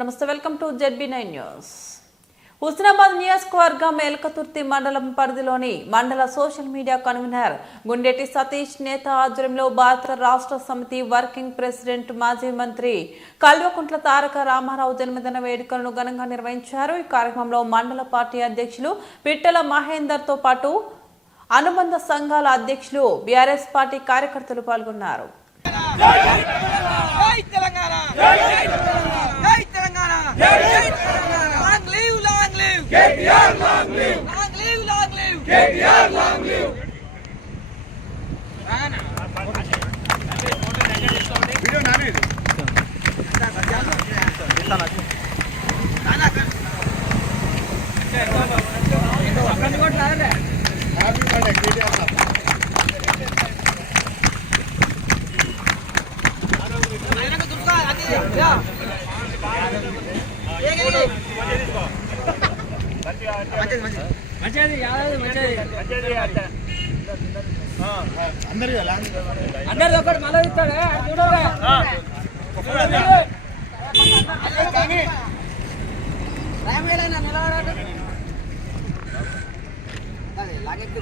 నమస్తే welcome to ZB nine news. Husnabad నియోజకవర్గం మేల్కతుర్తి మండలం పరిధిలోని మండల social media convener Gundeti Satish నేత ఆధ్వర్యంలో భారత రాష్ట్ర సమితి వర్కింగ్ ప్రెసిడెంట్ మాజీ మంత్రి కల్వకుంట్ల తారక రామారావు జన్మదిన వేడుకలను ఘనంగా నిర్వహించారు. ఈ కార్యక్రమంలో మండల పార్టీ అధ్యక్షులు పిట్టల మహేందర్తో పాటు అనుబంధ సంఘాల అధ్యక్షులు బీఆర్ఎస్ పార్టీ కార్యకర్తలు పాల్గొన్నారు. KTR long live. Yeah. Leave అందరిది ఒకటి మళ్ళీ ఇస్తాడే చూడరా నిలబడాడు లాగెక్కి